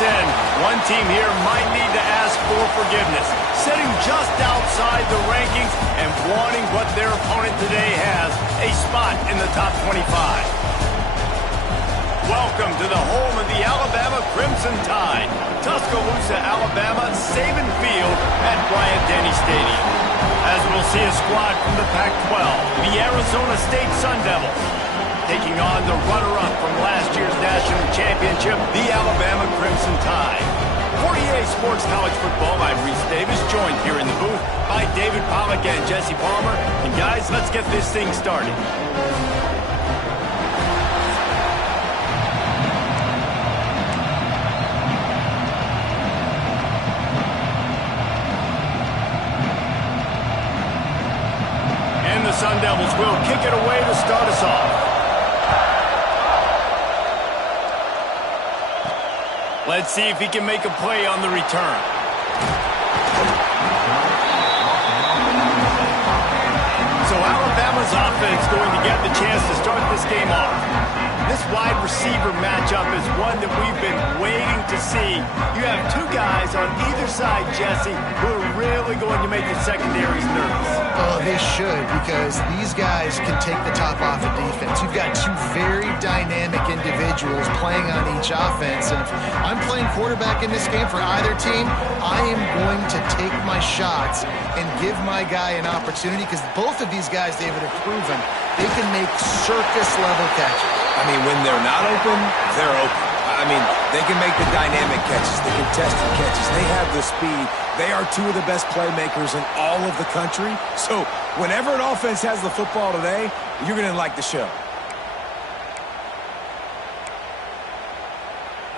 sin. One team here might need to ask for forgiveness, sitting just outside the rankings and wanting what their opponent today has, a spot in the top 25. Welcome to the home of the Alabama Crimson Tide, Tuscaloosa, Alabama, Saban Field at Bryant-Denny Stadium. As we'll see a squad from the Pac-12, the Arizona State Sun Devils, taking on the runner-up from last year's national championship, the Alabama Crimson Tide. For EA Sports College Football, I'm Reese Davis, joined here in the booth by David Pollack and Jesse Palmer. And guys, let's get this thing started. And the Sun Devils will kick it away to start us off. Let's see if he can make a play on the return. So Alabama's offense going to get the chance to start this game off. This wide receiver matchup is one that we've been waiting to see. You have two guys on either side, Jesse, who are really going to make the secondaries nervous. Oh, they should, because these guys can take the top off of defense. You've got two very dynamic individuals playing on each offense, and if I'm playing quarterback in this game for either team, I am going to take my shots and give my guy an opportunity, because both of these guys, David, have proven they can make circus-level catches. I mean, when they're not open, they're open. I mean, they can make the dynamic catches, the contested catches. They have the speed. They are two of the best playmakers in all of the country. So whenever an offense has the football today, you're going to like the show.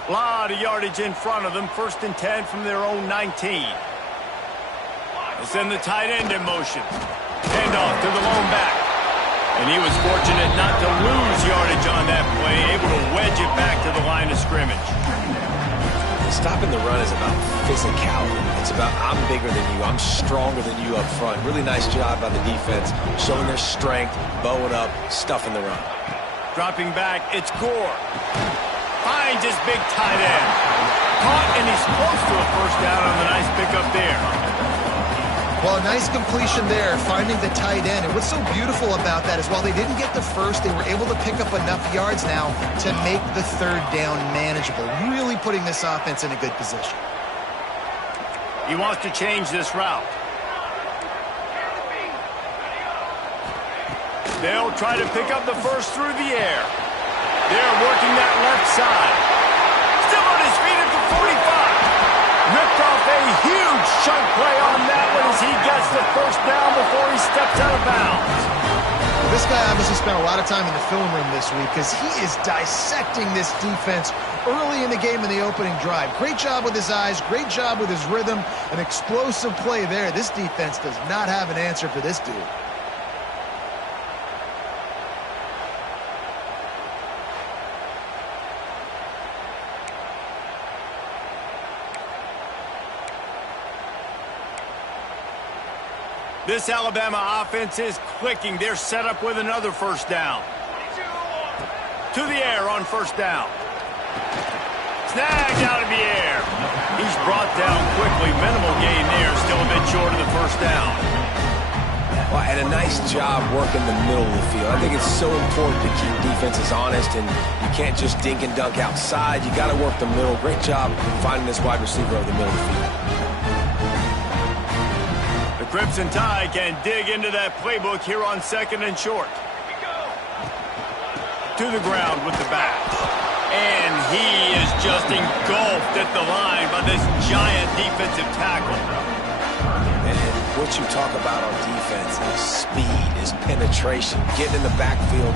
A lot of yardage in front of them. 1st and 10 from their own 19. They send the tight end in motion. Hand off to the lone back. And he was fortunate not to lose yardage on that play, able to wedge it back to the line of scrimmage. Stopping the run is about physicality. It's about I'm bigger than you, I'm stronger than you up front. Really nice job by the defense, showing their strength, bowing up, stuffing the run. Dropping back, it's Gore. Finds his big tight end. Caught, and he's close to a first down on the nice pickup there. Well, nice completion there, finding the tight end. And what's so beautiful about that is while they didn't get the first, they were able to pick up enough yards now to make the 3rd down manageable, really putting this offense in a good position. He wants to change this route. They'll try to pick up the first through the air. They're working that left side. Still on his feet at the 45. Ripped off a huge chunk play on that one as he gets the first down before he steps out of bounds. This guy obviously spent a lot of time in the film room this week because he is dissecting this defense early in the game in the opening drive. Great job with his eyes, great job with his rhythm, an explosive play there. This defense does not have an answer for this dude. This Alabama offense is clicking. They're set up with another first down. To the air on first down. Snagged out of the air. He's brought down quickly. Minimal gain there. Still a bit short of the first down. Well, and a nice job working the middle of the field. I think it's so important to keep defenses honest, and you can't just dink and dunk outside. You got to work the middle. Great job finding this wide receiver over the middle of the field. The Crimson Tide can dig into that playbook here on 2nd and short. To the ground with the back. And he is just engulfed at the line by this giant defensive tackle. And what you talk about on defense is speed, is penetration, getting in the backfield,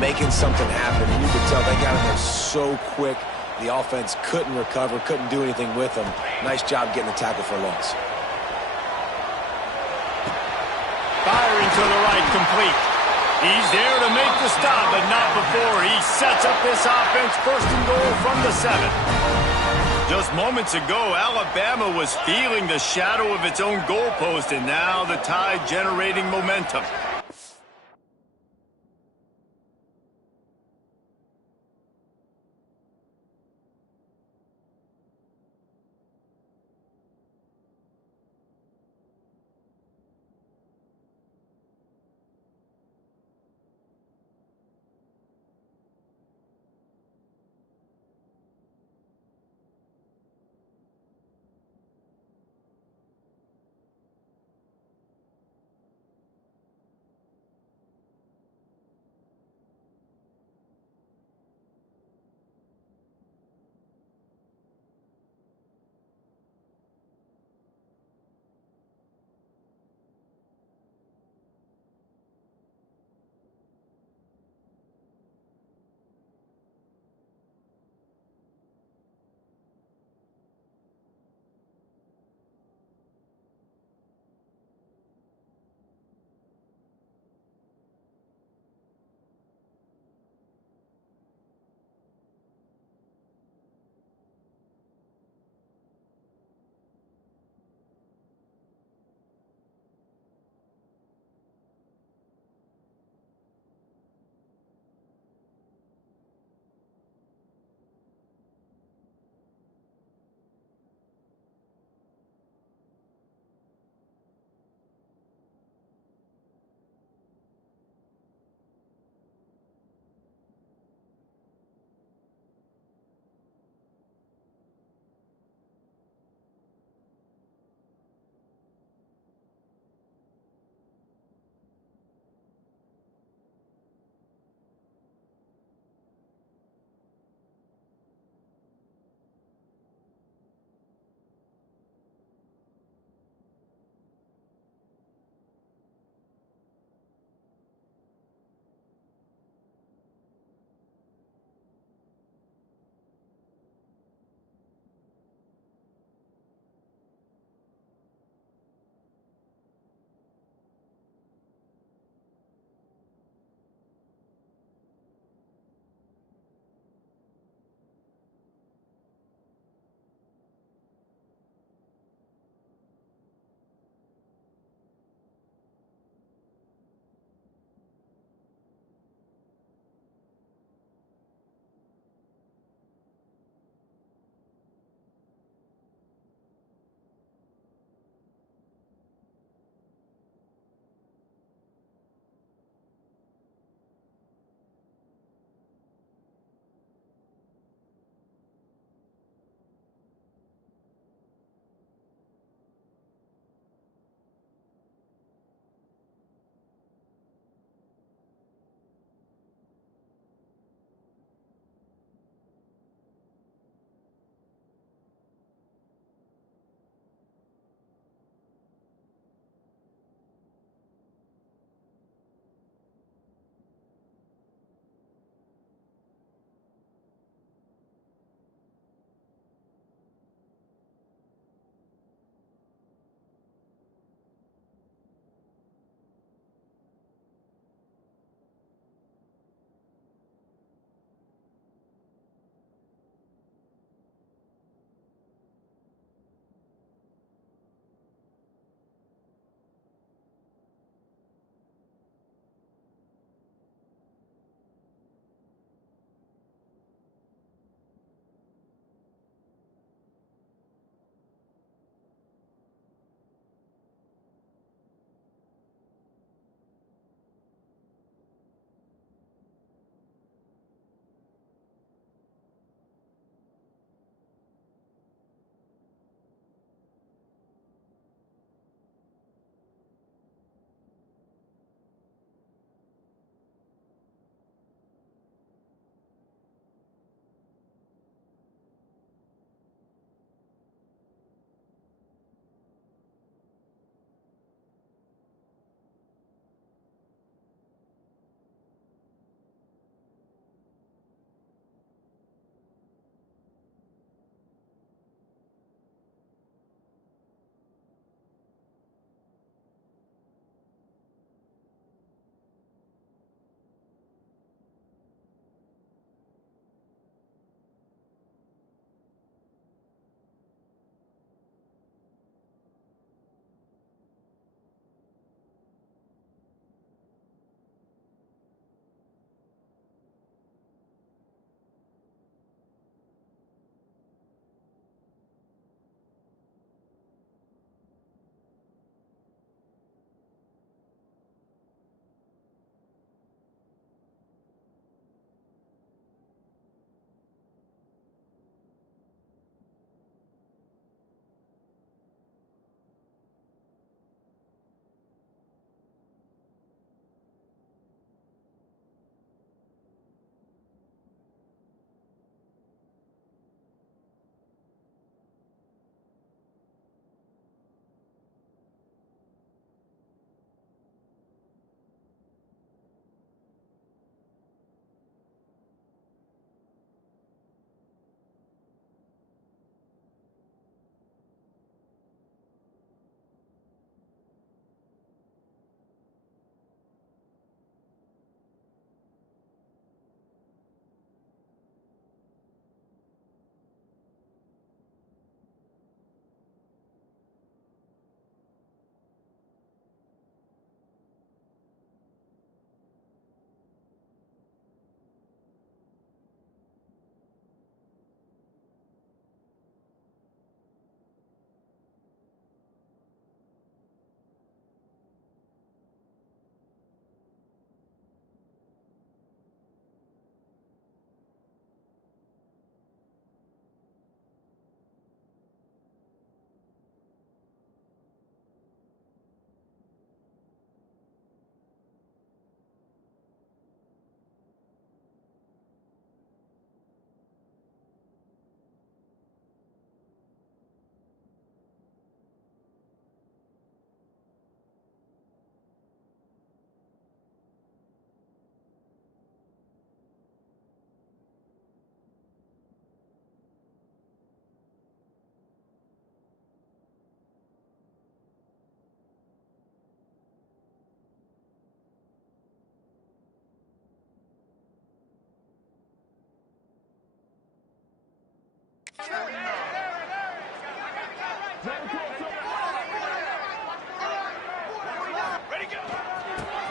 making something happen. And you can tell they got in there so quick. The offense couldn't recover, couldn't do anything with them. Nice job getting the tackle for a loss. Firing to the right, complete. He's there to make the stop, but not before. He sets up this offense, 1st and goal from the 7. Just moments ago, Alabama was feeling the shadow of its own goalpost, and now the Tide generating momentum.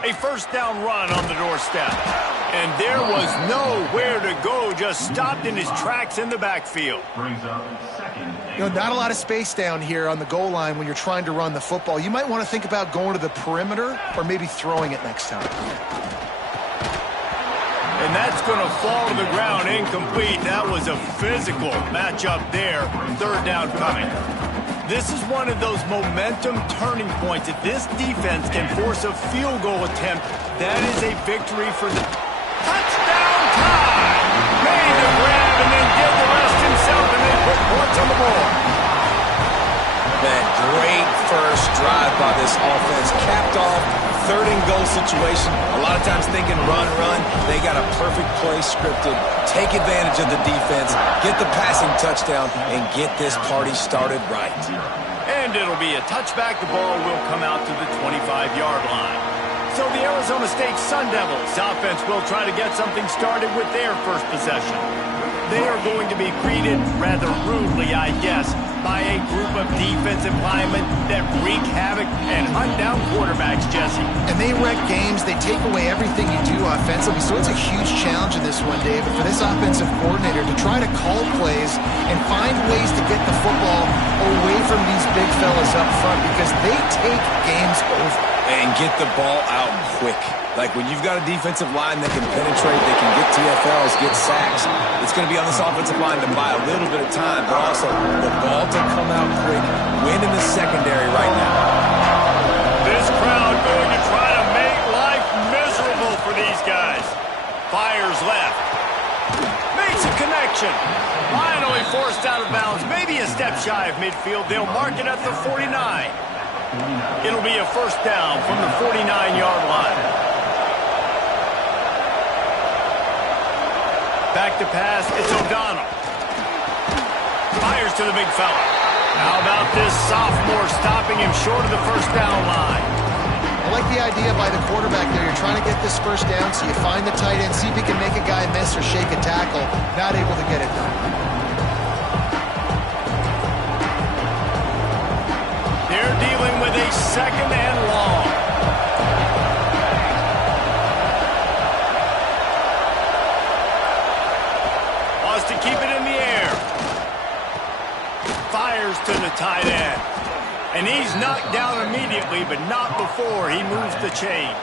A first down run on the doorstep. And there was nowhere to go, just stopped in his tracks in the backfield. Not a lot of space down here on the goal line when you're trying to run the football. You might want to think about going to the perimeter or maybe throwing it next time. And that's going to fall to the ground incomplete. That was a physical matchup there. Third down coming. This is one of those momentum turning points. If this defense can force a field goal attempt, that is a victory for the touchdown time. Made the grab and then did the rest himself and then put points on the board. That great first drive by this offense capped off third and goal situation. A lot of times thinking run. They got a perfect play scripted. Take advantage of the defense, get the passing touchdown, and get this party started right. And it'll be a touchback. The ball will come out to the 25-yard line. So the Arizona State Sun Devils offense will try to get something started with their first possession. They are going to be greeted rather rudely, I guess, by a group of defensive linemen that wreak havoc and hunt down quarterbacks, Jesse. And they wreck games. They take away everything you do offensively. So it's a huge challenge in this one, David, for this offensive coordinator to try to call plays and find ways to get the football away from these big fellas up front because they take games over. And get the ball out quick. Like when you've got a defensive line that can penetrate, they can get TFLs, get sacks, it's going to be on this offensive line to buy a little bit of time, but also the ball to come out quick, win in the secondary right now. This crowd going to try to make life miserable for these guys. Fires left. Makes a connection. Finally forced out of bounds. Maybe a step shy of midfield. They'll mark it at the 49. It'll be a first down from the 49-yard line. Back to pass, it's O'Donnell. Fires to the big fella. How about this sophomore stopping him short of the first down line? I like the idea by the quarterback there. You're trying to get this first down, so you find the tight end, see if he can make a guy miss or shake a tackle. Not able to get it done. They're dealing with a second and long. Wants to keep it in the air. Fires to the tight end. And he's knocked down immediately, but not before he moves the chains.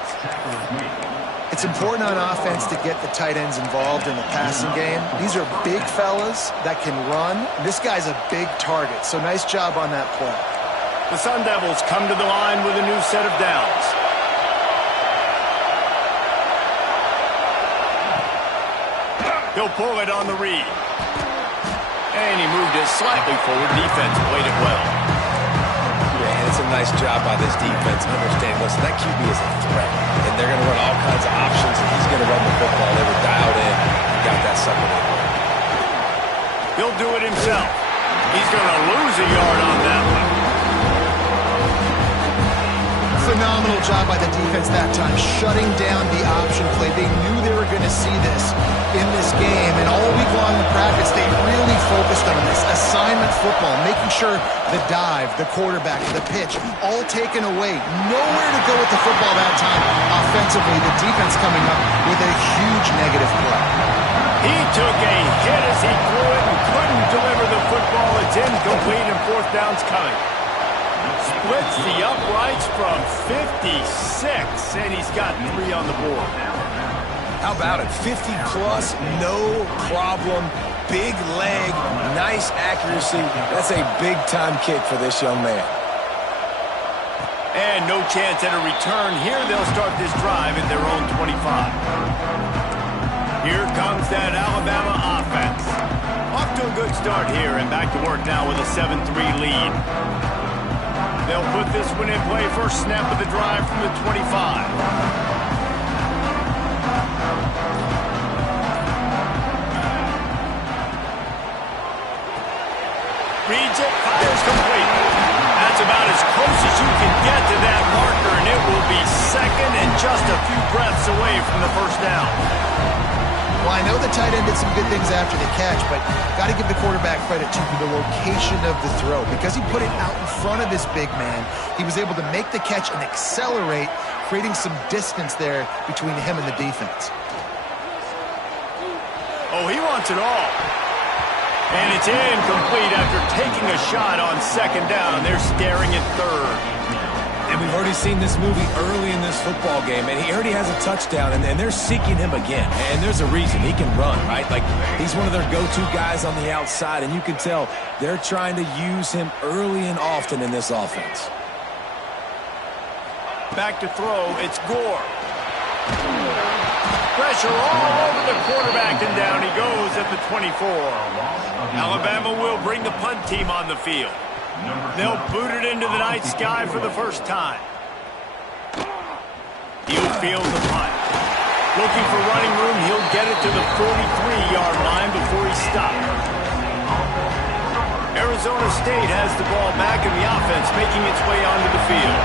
It's important on offense to get the tight ends involved in the passing game. These are big fellas that can run. This guy's a big target, so nice job on that play. The Sun Devils come to the line with a new set of downs. He'll pull it on the read. And he moved it slightly forward. Defense played it well. Yeah, and it's a nice job by this defense. Understand, listen, that QB is a threat. And they're going to run all kinds of options, and he's going to run the football. They were dialed in and got that sucker in. He'll do it himself. He's going to lose a yard on that one. Phenomenal job by the defense that time, shutting down the option play. They knew they were going to see this in this game, and all week long in practice, they really focused on this. Assignment football, making sure the dive, the quarterback, the pitch, all taken away. Nowhere to go with the football that time offensively. The defense coming up with a huge negative play. He took a hit as he threw it and couldn't deliver the football. It's incomplete and fourth down's coming. Splits the uprights from 56, and he's got 3 on the board. How about it? 50-plus, no problem. Big leg, nice accuracy. That's a big-time kick for this young man. And no chance at a return here. They'll start this drive at their own 25. Here comes that Alabama offense. Off to a good start here, and back to work now with a 7-3 lead. They'll put this one in play. First snap of the drive from the 25. Reads it, fires complete. That's about as close as you can get to that marker, and it will be second and just a few breaths away from the first down. Well, I know the tight end did some good things after the catch, but got to give the quarterback credit to the location of the throw. Because he put it out in front of his big man, he was able to make the catch and accelerate, creating some distance there between him and the defense. Oh, he wants it all. And it's incomplete after taking a shot on second down. They're staring at third. And we've already seen this movie early in this football game, and he already has a touchdown, and they're seeking him again. And there's a reason. He can run, right? Like, he's one of their go-to guys on the outside, and you can tell they're trying to use him early and often in this offense. Back to throw, it's Gore. Pressure all over the quarterback, and down he goes at the 24. Alabama will bring the punt team on the field. They'll boot it into the night sky for the first time. He'll field the punt. Looking for running room, he'll get it to the 43-yard line before he stops. Arizona State has the ball back in the offense, making its way onto the field.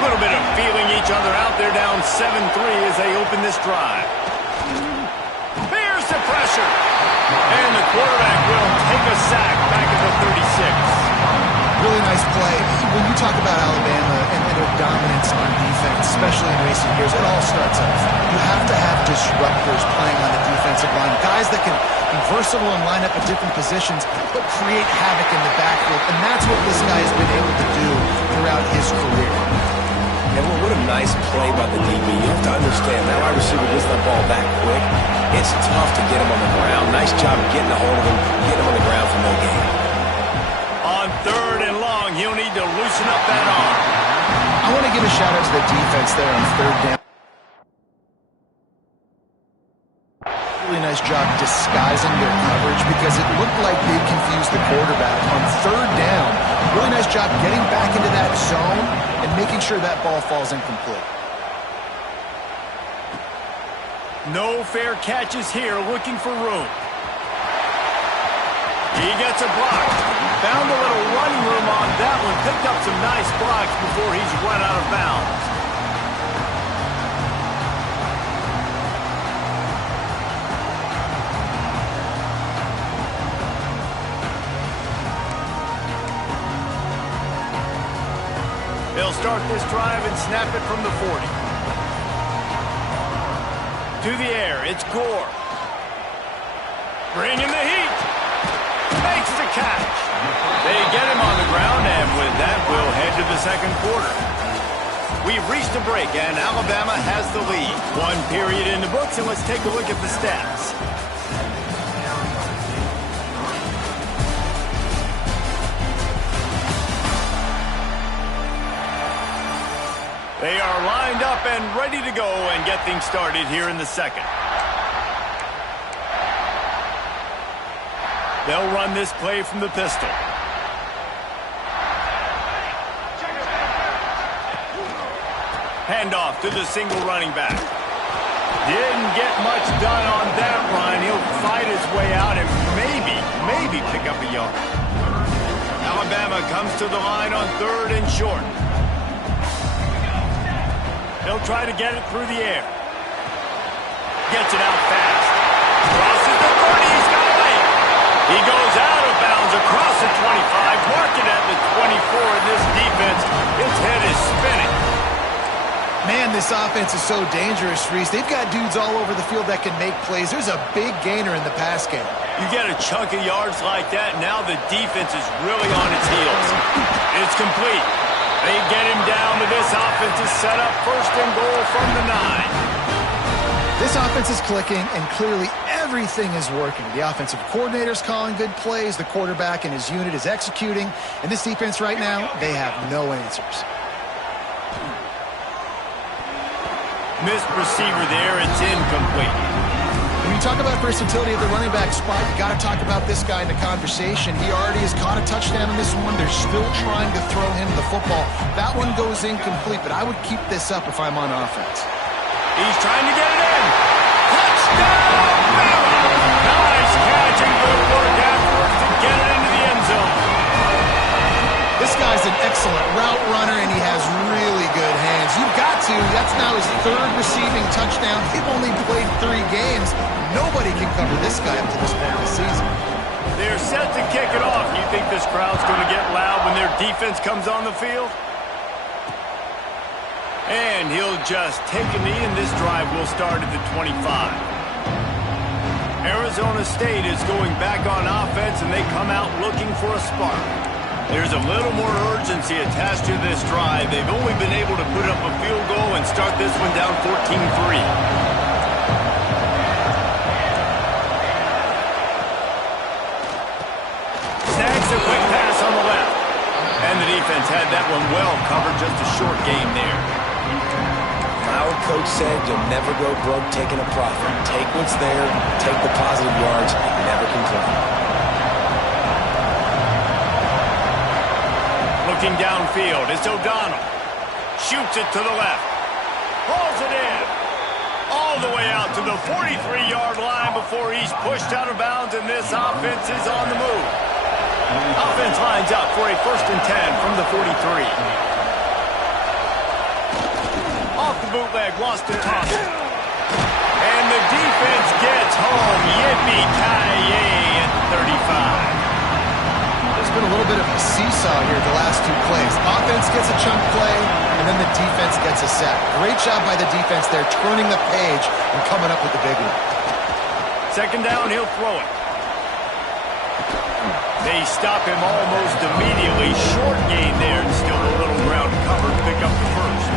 A little bit of feeling each other out. They're down 7-3 as they open this drive. Here's the pressure. And the quarterback will take a sack back at the 36. Really nice play. When you talk about Alabama and their dominance on defense, especially in recent years, it all starts off. You have to have disruptors playing on the defensive line, guys that can be versatile and line up at different positions, but create havoc in the backfield. And that's what this guy has been able to do throughout his career. And what a nice play by the DB. You have to understand, that wide receiver gets that ball that quick. It's tough to get him on the ground. Nice job getting a hold of him, getting him on the ground for no gain. On third and long, he'll need to loosen up that arm. I want to give a shout out to the defense there on third down. Really nice job disguising their coverage because it looked like they confused the quarterback on third down. Really nice job getting back into that zone and making sure that ball falls incomplete. No fair catches here, looking for room. He gets a block. Found a little running room on that one. Picked up some nice blocks before he's run out of bounds. They'll start this drive and snap it from the 40. To the air, it's Gore. Bringing the heat. Makes the catch. They get him on the ground, and with that, we'll head to the second quarter. We've reached a break, and Alabama has the lead. One period in the books, and let's take a look at the stats. They are lined up and ready to go and get things started here in the second. They'll run this play from the pistol. Handoff to the single running back. Didn't get much done on that run. He'll fight his way out and maybe pick up a yard. Alabama comes to the line on third and short. They'll try to get it through the air. Gets it out fast. Crosses the 30. He's got away. He goes out of bounds across the 25. Marked it at the 24. And this defense, its head is spinning. Man, this offense is so dangerous, Reese. They've got dudes all over the field that can make plays. There's a big gainer in the pass game. You get a chunk of yards like that, now the defense is really on its heels. It's complete. They get him down, but this offense is set up first and goal from the 9. This offense is clicking, and clearly everything is working. The offensive coordinator's calling good plays, the quarterback and his unit is executing, and this defense right now, they have no answers. Missed receiver there, it's incomplete. When you talk about versatility at the running back spot, you got to talk about this guy in the conversation. He already has caught a touchdown in this one. They're still trying to throw him the football. That one goes incomplete, but I would keep this up if I'm on offense. He's trying to get it in. Touchdown, Bama! Nice catch and good work afterwards to get it into the end zone. This guy's an excellent route runner, and he has really good hands. You've got to. That's now his third receiving touchdown. They've only played 3 games. Nobody can cover this guy up to this point of the season. They're set to kick it off. You think this crowd's going to get loud when their defense comes on the field? And he'll just take a knee, and this drive will start at the 25. Arizona State is going back on offense, and they come out looking for a spark. There's a little more urgency attached to this drive. They've only been able to put up a field goal and start this one down 14-3. Snags a quick pass on the left. And the defense had that one well covered, just a short game there. My old coach said you'll never go broke taking a profit. Take what's there, take the positive yards, and never complain. Looking downfield, it's O'Donnell. Shoots it to the left. Hauls it in. All the way out to the 43-yard line before he's pushed out of bounds, and this offense is on the move. Offense lines up for a 1st and 10 from the 43. Off the bootleg, lost to Thompson. And the defense gets home. Yippee-ki-yay at 35. There's been a little bit of a seesaw here the last 2 plays. Offense gets a chunk play, and then the defense gets a sack. Great job by the defense there, turning the page and coming up with the big one. 2nd down, he'll throw it. They stop him almost immediately. Short gain there, and still a little ground cover to pick up the first.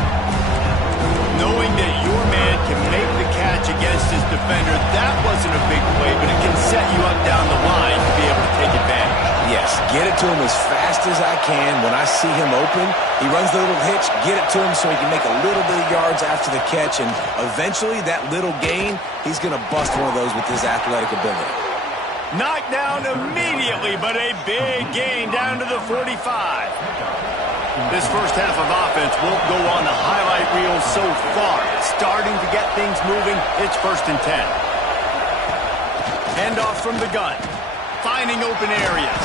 Knowing that your man can make the catch against his defender, that wasn't a big play, but it can set you up down the line to be able to take advantage. Yes, get it to him as fast as I can. When I see him open, he runs the little hitch, get it to him so he can make a little bit of yards after the catch, and eventually that little gain, he's going to bust one of those with his athletic ability. Knocked down immediately, but a big gain down to the 45. This first half of offense won't go on the highlight reel so far. It's starting to get things moving. It's 1st and 10. Handoff from the gun. Finding open areas.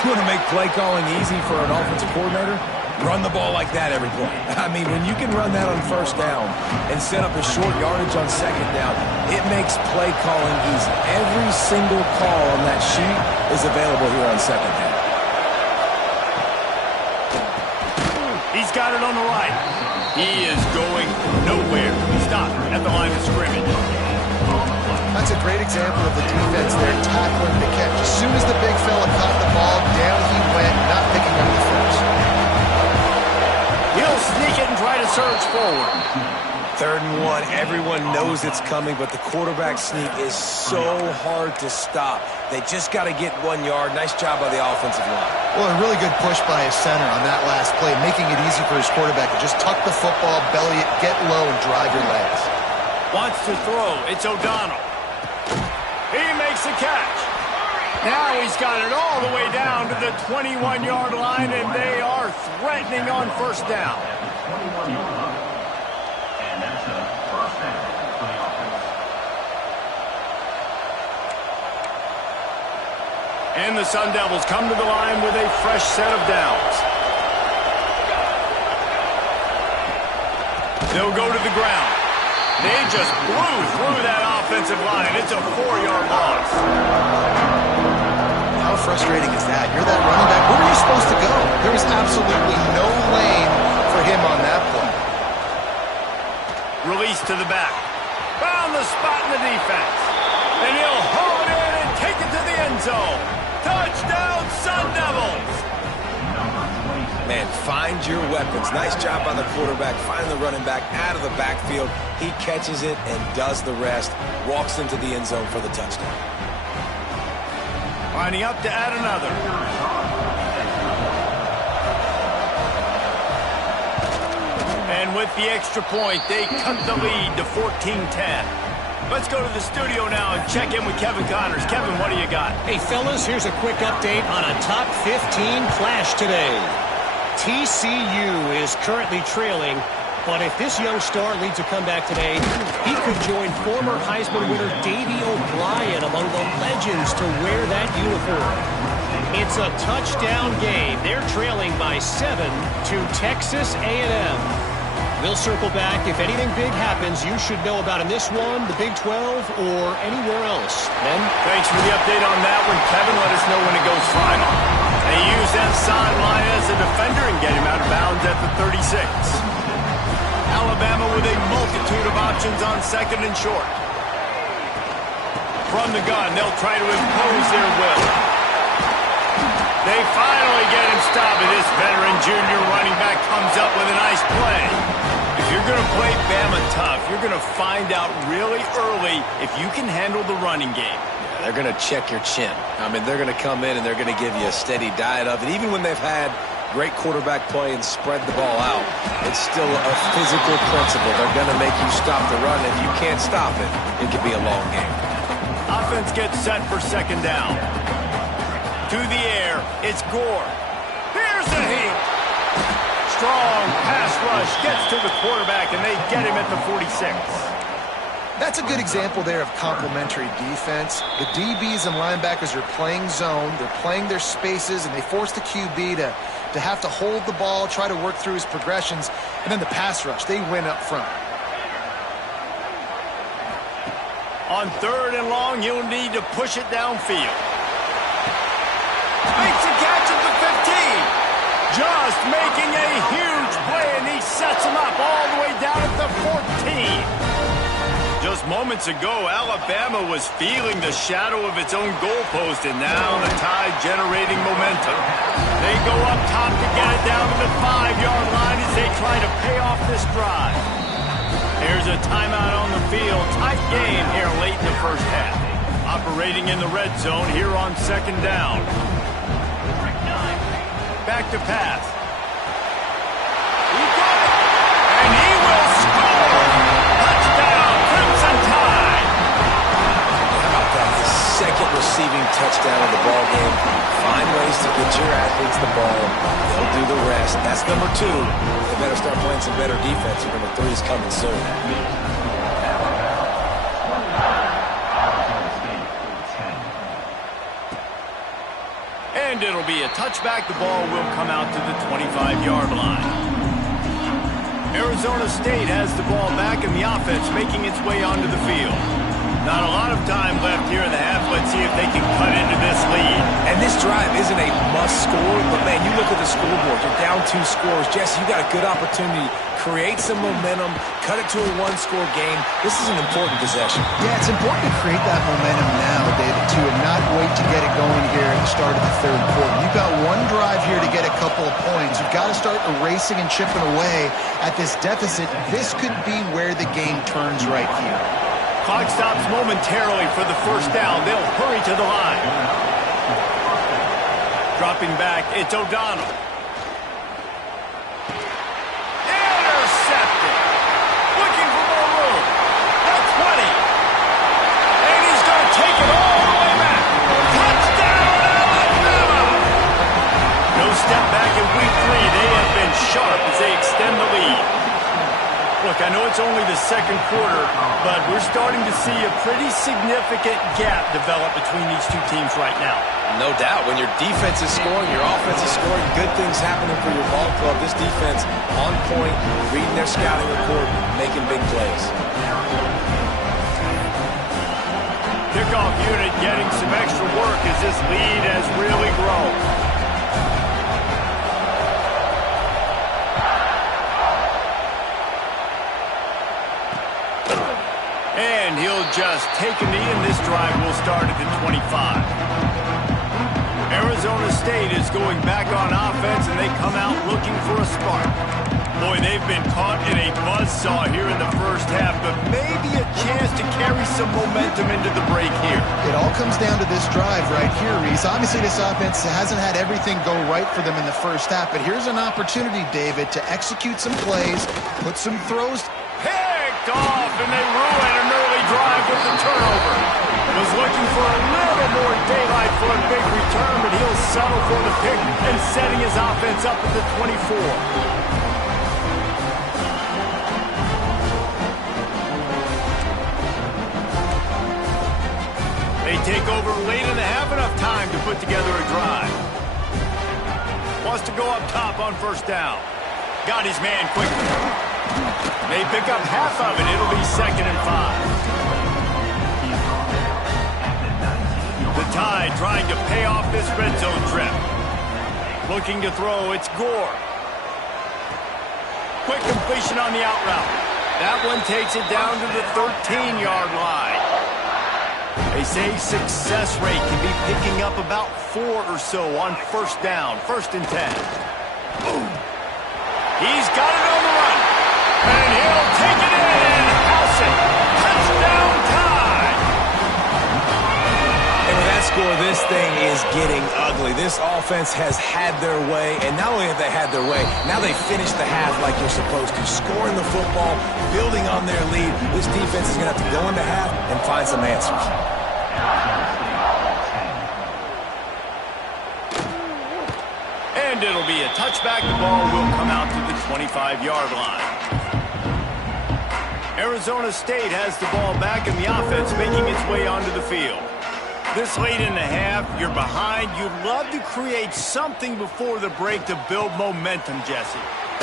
You want to make play calling easy for an offensive coordinator? Run the ball like that every play. I mean, when you can run that on 1st down and set up a short yardage on 2nd down, it makes play calling easy. Every single call on that sheet is available here on 2nd down. He's got it on the right. He is going nowhere. He's stopped at the line of scrimmage. That's a great example of the defense there tackling the catch. As soon as the big fella caught the ball, down he went, not picking up the first. He'll sneak it and try to surge forward. 3rd and 1, everyone knows it's coming, but the quarterback sneak is so hard to stop. They just got to get 1 yard. Nice job by the offensive line. Well, a really good push by his center on that last play, making it easy for his quarterback to just tuck the football, belly it, get low, and drive your legs. Wants to throw. It's O'Donnell. He makes the catch. Now he's got it all the way down to the 21-yard line, and they are threatening on 1st down. And that's a 1st down for the offense. And the Sun Devils come to the line with a fresh set of downs. They'll go to the ground. They just blew through that offensive line. It's a 4-yard loss. How frustrating is that? You're that running back. Where are you supposed to go? There was absolutely no lane for him on that play. Release to the back. Found the spot in the defense. And he'll haul it in and take it to the end zone. Touchdown, Sun Devils! Man, find your weapons. Nice job by the quarterback. Find the running back out of the backfield. He catches it and does the rest. Walks into the end zone for the touchdown. Lining up to add another. And with the extra point, they cut the lead to 14-10. Let's go to the studio now and check in with Kevin Connors. Kevin, what do you got? Hey, fellas, here's a quick update on a top 15 clash today. TCU is currently trailing, but if this young star leads a comeback today, he could join former Heisman winner Davey O'Brien among the legends to wear that uniform. It's a touchdown game. They're trailing by 7 to Texas A&M. We'll circle back. If anything big happens, you should know about in this one, the Big 12, or anywhere else. Ben? Thanks for the update on that one, Kevin. Let us know when it goes final. They use that sideline as a defender and get him out of bounds at the 36. Alabama with a multitude of options on second and short. From the gun, they'll try to impose their will. They finally get him stopped, and this veteran junior running back comes up with a nice play. If you're going to play Bama tough, you're going to find out really early if you can handle the running game. Yeah, they're going to check your chin. I mean, they're going to come in and they're going to give you a steady diet of it. Even when they've had great quarterback play and spread the ball out, it's still a physical principle. They're going to make you stop the run. If you can't stop it, it could be a long game. Offense gets set for second down. To the air, it's Gore. Here's the heel. Strong pass rush gets to the quarterback, and they get him at the 46. That's a good example there of complementary defense. The DBs and linebackers are playing zone. They're playing their spaces, and they force the QB to have to hold the ball, try to work through his progressions, and then the pass rush, they win up front. On third and long, you'll need to push it downfield. Makes a catch at the 15. Just making a huge play, and he sets him up all the way down at the 14. Just moments ago, Alabama was feeling the shadow of its own goalpost, and now the Tide generating momentum. They go up top to get it down to the 5-yard line as they try to pay off this drive. There's a timeout on the field. Tight game here late in the first half. Operating in the red zone here on second down. Back to pass. He got it, and he will score! Touchdown, Crimson Tide! How about that? The second receiving touchdown of the ball game. Find ways to get your athletes the ball. They'll do the rest. That's number 2. They better start playing some better defense. And number 3 is coming soon. And it'll be a touchback. The ball will come out to the 25-yard line. Arizona State has the ball back, and the offense making its way onto the field. Not a lot of time left here in the half. Let's see if they can cut into this lead. And this drive isn't a must score, but man, you look at the scoreboard. You're down 2 scores. Jesse, you got a good opportunity. Create some momentum. Cut it to a 1-score game. This is an important possession. Yeah, it's important to create that momentum now, David, too, and not wait to get it going here at the start of the third quarter. You've got one drive here to get a couple of points. You've got to start erasing and chipping away at this deficit. This could be where the game turns right here. Clock stops momentarily for the first down. They'll hurry to the line. Dropping back, it's O'Donnell. Intercepted. Looking for more room. That's 20. And he's going to take it all the way back. Touchdown, Alabama! No step back in week 3. They have been sharp as they extend the lead. Look, I know it's only the second quarter, but we're starting to see a pretty significant gap develop between these two teams right now. No doubt. When your defense is scoring, your offense is scoring, good things happening for your ball club. This defense on point, reading their scouting report, making big plays. Kickoff unit getting some extra work as this lead has really grown. And he'll just take a knee, and this drive will start at the 25. Arizona State is going back on offense, and they come out looking for a spark. Boy, they've been caught in a buzzsaw here in the first half, but maybe a chance to carry some momentum into the break here. It all comes down to this drive right here, Reese. Obviously, this offense hasn't had everything go right for them in the first half, but here's an opportunity, David, to execute some plays, put some throws. Picked off, and they ruin an early drive with the turnover. Was looking for a little more daylight for a big return, but he'll settle for the pick and setting his offense up at the 24. They take over late in the half, enough time to put together a drive. Wants to go up top on first down. Got his man quickly. They pick up half of it. It'll be 2nd and 5. The Tide trying to pay off this red zone trip. Looking to throw, it's Gore. Quick completion on the out route. That one takes it down to the 13-yard line. They say success rate can be picking up about 4 or so on first down, 1st and 10. Boom. He's got it on the run. And he'll take it in and house it. Touchdown Tide. And with that score, this thing is getting ugly. This offense has had their way, and not only have they had their way, now they finished the half like they're supposed to. Scoring the football, building on their lead. This defense is going to have to go into half and find some answers. And it'll be a touchback. The ball will come out to the 25-yard line. Arizona State has the ball back, and the offense making its way onto the field. This late in the half, you're behind. You'd love to create something before the break to build momentum, Jesse.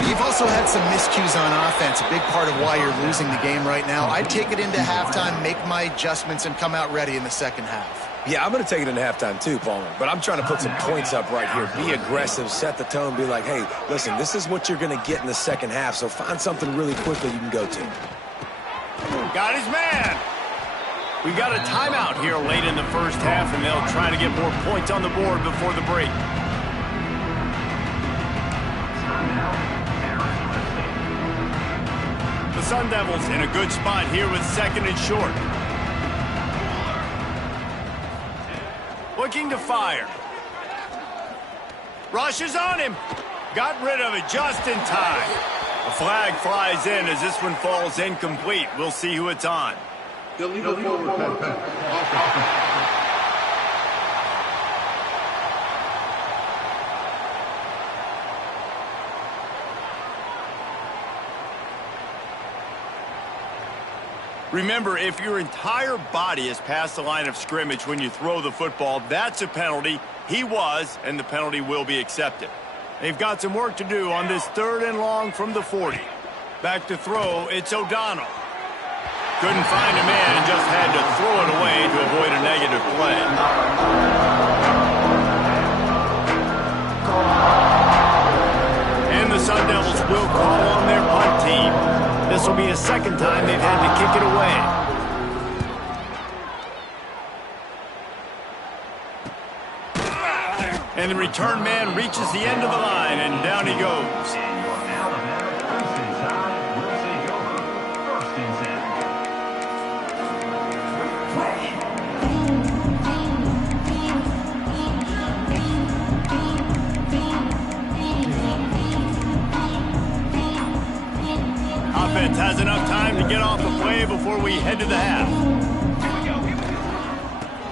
You've also had some miscues on offense, a big part of why you're losing the game right now. I'd take it into halftime, make my adjustments, and come out ready in the second half. Yeah, I'm going to take it into halftime too, Palmer. But I'm trying to put some points up right here. Be aggressive, set the tone, be like, hey, listen, this is what you're going to get in the second half, so find something really quickly you can go to. Got his man. We got a timeout here late in the first half, and they'll try to get more points on the board before the break. The Sun Devils in a good spot here with 2nd and short. Looking to fire. Rushes on him. Got rid of it just in time. A flag flies in as this one falls incomplete. We'll see who it's on. Illegal forward. Remember, if your entire body is past the line of scrimmage when you throw the football, that's a penalty. He was, and the penalty will be accepted. They've got some work to do on this 3rd and long from the 40. Back to throw, it's O'Donnell. Couldn't find a man and just had to throw it away to avoid a negative play. And the Sun Devils will call on their punt team. This will be a 2nd time they've had to kick it away. And the return man reaches the end of the line, and down he goes. Offense has enough time to get off the play before we head to the half.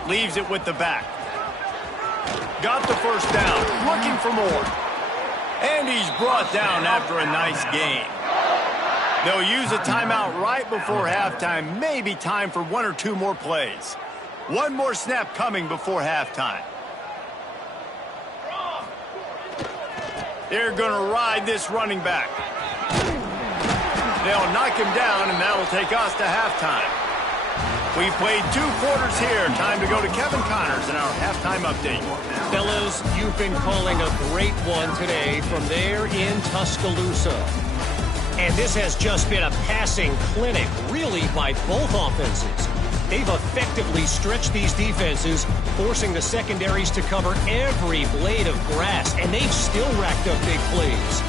Leaves it with the back. Got the first down, looking for more. And he's brought down after a nice gain. They'll use a timeout right before halftime. Maybe time for 1 or 2 more plays. One more snap coming before halftime. They're going to ride this running back. They'll knock him down, and that'll take us to halftime. We've played 2 quarters here. Time to go to Kevin Connors in our halftime update. Fellas, you've been calling a great one today from there in Tuscaloosa. And this has just been a passing clinic, really, by both offenses. They've effectively stretched these defenses, forcing the secondaries to cover every blade of grass, and they've still racked up big plays.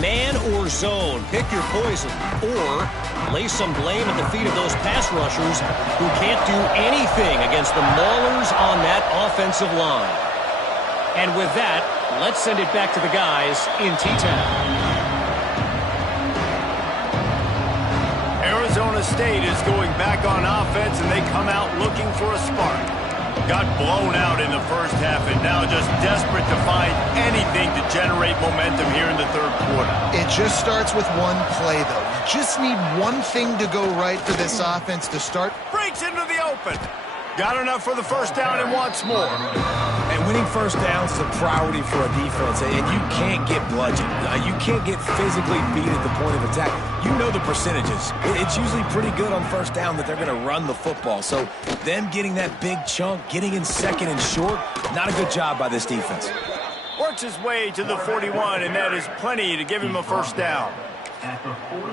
Man or zone, pick your poison, or lay some blame at the feet of those pass rushers who can't do anything against the maulers on that offensive line. And with that, let's send it back to the guys in T-Town. Arizona State is going back on offense, and they come out looking for a spark. Got blown out in the first half, and now just desperate to find anything to generate momentum here in the 3rd quarter. It just starts with one play, though. You just need one thing to go right for this offense to start. Breaks into the open. Got enough for the first down and wants more. And Winning first downs is a priority for a defense, and you can't get bludgeoned. You can't get physically beat at the point of attack. You know the percentages. It's usually pretty good on first down that they're going to run the football. So them getting that big chunk, getting in second and short, not a good job by this defense. Works his way to the 41, and that is plenty to give him a first down.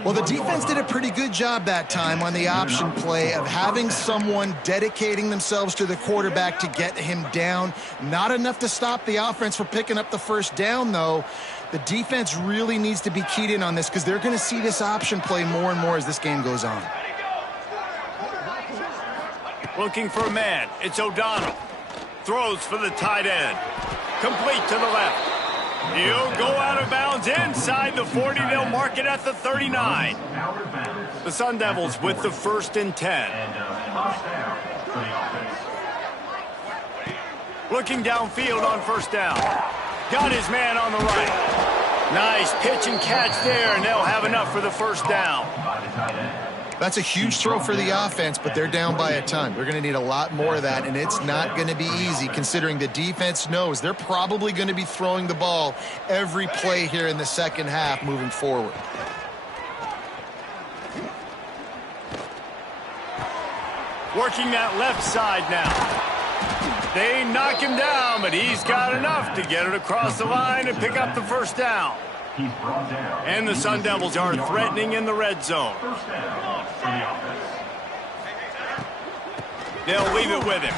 Well, the defense did a pretty good job that time on the option play of having someone dedicating themselves to the quarterback to get him down. Not enough to stop the offense from picking up the first down, though. The defense really needs to be keyed in on this because they're going to see this option play more and more as this game goes on. Looking for a man. It's O'Donnell. Throws for the tight end. Complete to the left. He'll go out of bounds inside the 40. They'll mark it at the 39. The Sun Devils with the 1st and 10. Looking downfield on first down. Got his man on the right. Nice pitch and catch there, and they'll have enough for the first down. That's a huge throw for the offense, but they're down by a ton. They're going to need a lot more of that, and it's not going to be easy considering the defense knows they're probably going to be throwing the ball every play here in the second half moving forward. Working that left side now. They knock him down, but he's got enough to get it across the line and pick up the first down. And the Sun Devils are threatening in the red zone. They'll leave it with him.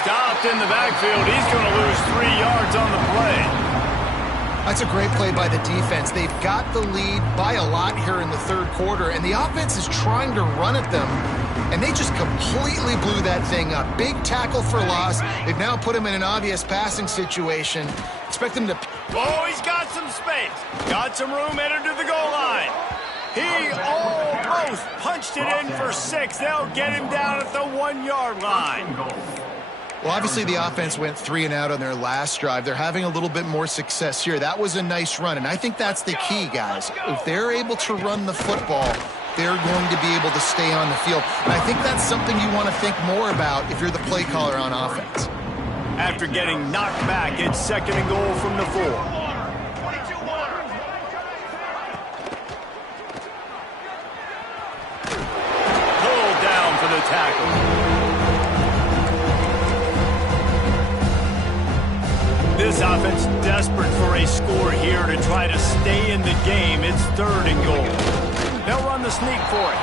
Stopped in the backfield. He's going to lose 3 yards on the play. That's a great play by the defense. They've got the lead by a lot here in the third quarter, and the offense is trying to run at them, and they just completely blew that thing up. Big tackle for loss. They've now put him in an obvious passing situation. Expect him to... Oh, he's got some space. Got some room, entered to the goal line. He almost punched it in for 6. They'll get him down at the 1-yard line. Well, obviously the offense went 3 and out on their last drive. They're having a little bit more success here. That was a nice run, and I think that's the key, guys. If they're able to run the football, they're going to be able to stay on the field. And I think that's something you want to think more about if you're the play caller on offense. After getting knocked back, it's 2nd and goal from the 4. Pulled down for the tackle. This offense desperate for a score here to try to stay in the game. It's 3rd and goal. They'll run the sneak for it.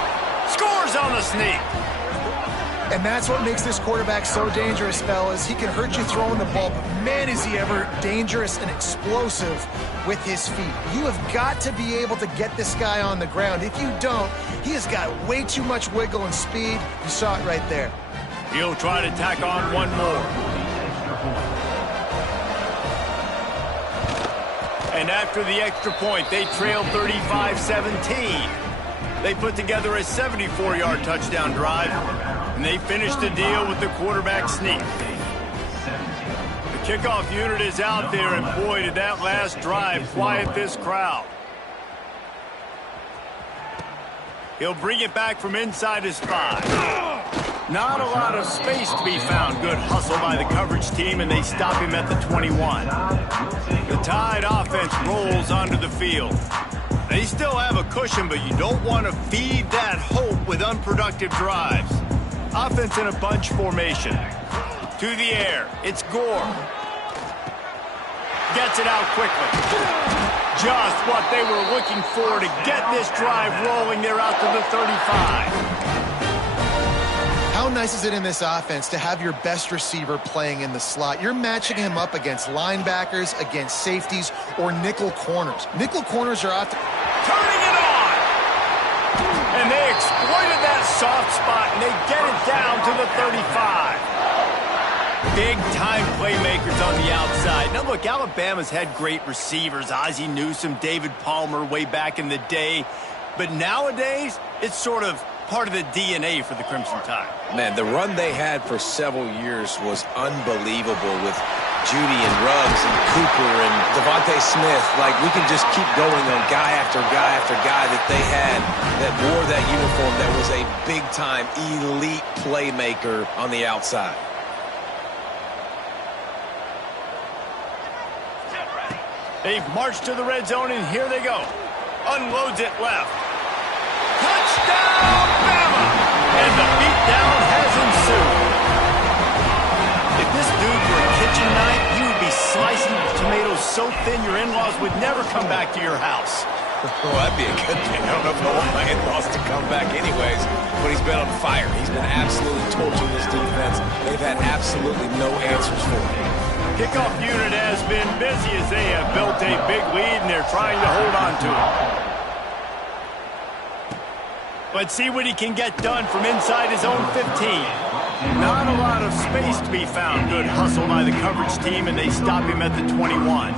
Scores on the sneak. And that's what makes this quarterback so dangerous, fellas. He can hurt you throwing the ball, but man, is he ever dangerous and explosive with his feet. You have got to be able to get this guy on the ground. If you don't, he has got way too much wiggle and speed. You saw it right there. He'll try to tack on one more. And after the extra point, they trail 35-17. They put together a 74-yard touchdown drive, and they finish the deal with the quarterback sneak. The kickoff unit is out there, and boy, did that last drive quiet this crowd. He'll bring it back from inside his 5. Not a lot of space to be found. Good hustle by the coverage team, and they stop him at the 21. The Tide offense rolls onto the field. They still have a cushion, but you don't want to feed that hope with unproductive drives. Offense in a bunch formation. To the air. It's Gore. Gets it out quickly. Just what they were looking for to get this drive rolling. They're out to the 35. How nice is it in this offense to have your best receiver playing in the slot? You're matching him up against linebackers, against safeties, or nickel corners. Nickel corners are out there. Turning it on! And they exploited that soft spot, and they get it down to the 35. Big-time playmakers on the outside. Now, look, Alabama's had great receivers. Ozzie Newsome, David Palmer way back in the day. But nowadays, it's sort of part of the DNA for the Crimson Tide. Man, the run they had for several years was unbelievable with Judy and Ruggs and Cooper and Devontae Smith. Like, we can just keep going on guy after guy after guy that they had that wore that uniform that was a big-time elite playmaker on the outside. They've marched to the red zone, and here they go. Unloads it left. Touchdown, Bama! And the beatdown has ensued. If this dude were a kitchen knife, you would be slicing tomatoes so thin your in-laws would never come back to your house. Well, that'd be a good thing. I don't know if I want my in-laws to come back anyways, but he's been on fire. He's been absolutely torching this defense. They've had absolutely no answers for him. Kickoff unit has been busy as they have built a big lead, and they're trying to hold on to it. Let's see what he can get done from inside his own 15. Not a lot of space to be found. Good hustle by the coverage team, and they stop him at the 21.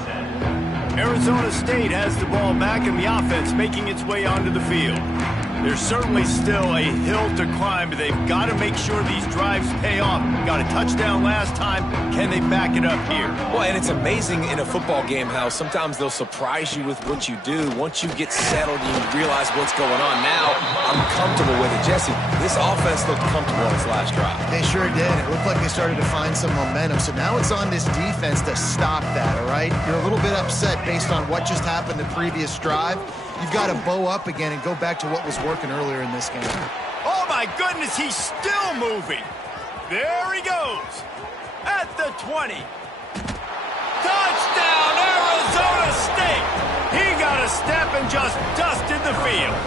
Arizona State has the ball back, and the offense making its way onto the field. There's certainly still a hill to climb, but they've got to make sure these drives pay off. Got a touchdown last time. Can they back it up here? Well, and it's amazing in a football game how sometimes they'll surprise you with what you do. Once you get settled and you realize what's going on, now I'm comfortable with it. Jesse, this offense looked comfortable on its last drive. They sure did. It looked like they started to find some momentum. So now it's on this defense to stop that, all right? You're a little bit upset based on what just happened the previous drive. You've got to bow up again and go back to what was working earlier in this game. Oh, my goodness, he's still moving. There he goes. At the 20. Touchdown, Arizona State. He got a step and just dusted the field.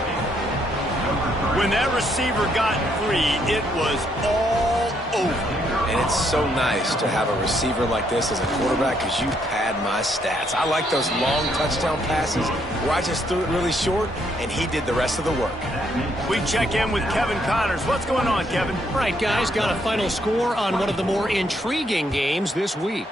When that receiver got free, it was all over. And it's so nice to have a receiver like this as a quarterback because you pad my stats. I like those long touchdown passes where I just threw it really short and he did the rest of the work. We check in with Kevin Connors. What's going on, Kevin? Right, guys, got a final score on one of the more intriguing games this week.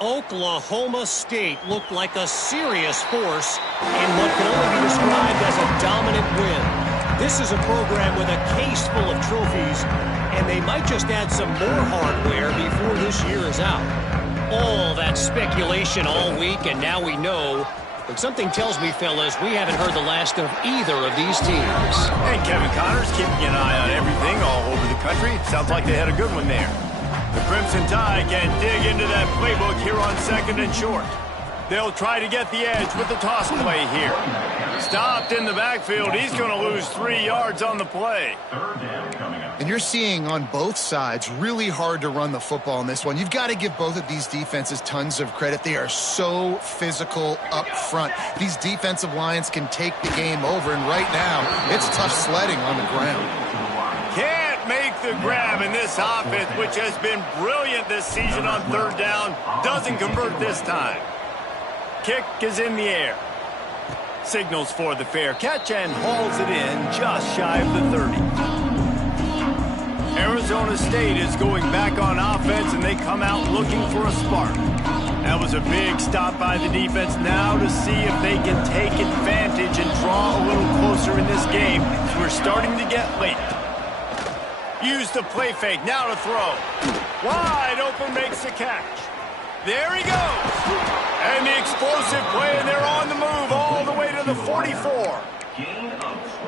Oklahoma State looked like a serious force in what can only be described as a dominant win. This is a program with a case full of trophies, and they might just add some more hardware before this year is out. All that speculation all week, and now we know. But something tells me, fellas, we haven't heard the last of either of these teams. Hey, Kevin Connors, keeping an eye on everything all over the country. Sounds like they had a good one there. The Crimson Tide can dig into that playbook here on 2nd and short. They'll try to get the edge with the toss play here. Stopped in the backfield. He's going to lose 3 yards on the play. And you're seeing on both sides really hard to run the football in this one. You've got to give both of these defenses tons of credit. They are so physical up front. These defensive lines can take the game over, and right now it's tough sledding on the ground. Can't make the grab in this offense, which has been brilliant this season on 3rd down. Doesn't convert this time. Kick is in the air. Signals for the fair catch and hauls it in just shy of the 30. Arizona State is going back on offense, and they come out looking for a spark. That was a big stop by the defense. Now to see if they can take advantage and draw a little closer in this game. We're starting to get late. Use the play fake. Now to throw. Wide open, makes the catch. There he goes. And the explosive play, and they're on the move all the way to the 44.